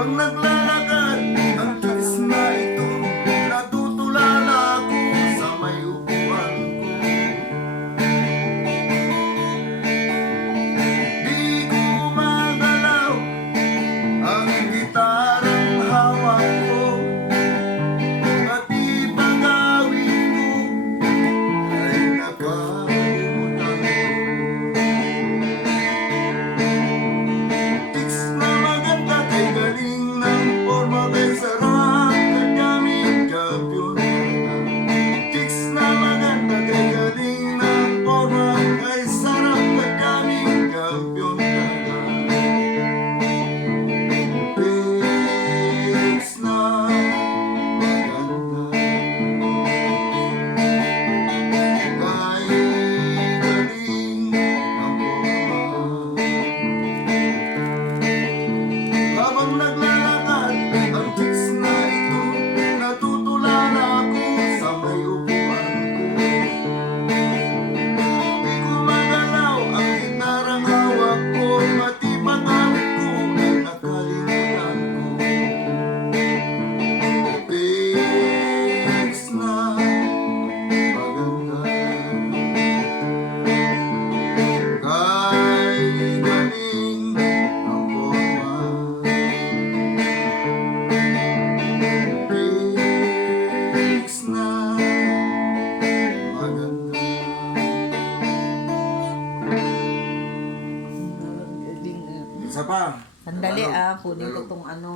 Habang naglalakad, ang tiis na ito, natutulala ako sa may upuan ko. Di ko magalaw ang gitarang hawak ko, pati pagawin ko ay nakalimutan ko. Tiks na maganda kay galing ng forma kay sarap kagamit kampiyon. Tiks na maganda kay galing ng forma kay sarap kagamit kampiyon. Tiks na maganda kay galing ng forma. Habang naglalakad, ang tiks na ito, natutulala ako sa may upuan ko. Di ko magalaw ang gitarang hawak ko, pati pagawit ko ay nakalimutan ko. Tiks na maganda kay galing ng forma. Tiks na maganda. Galing, Isa pa. Sandali kunin ko tong ano.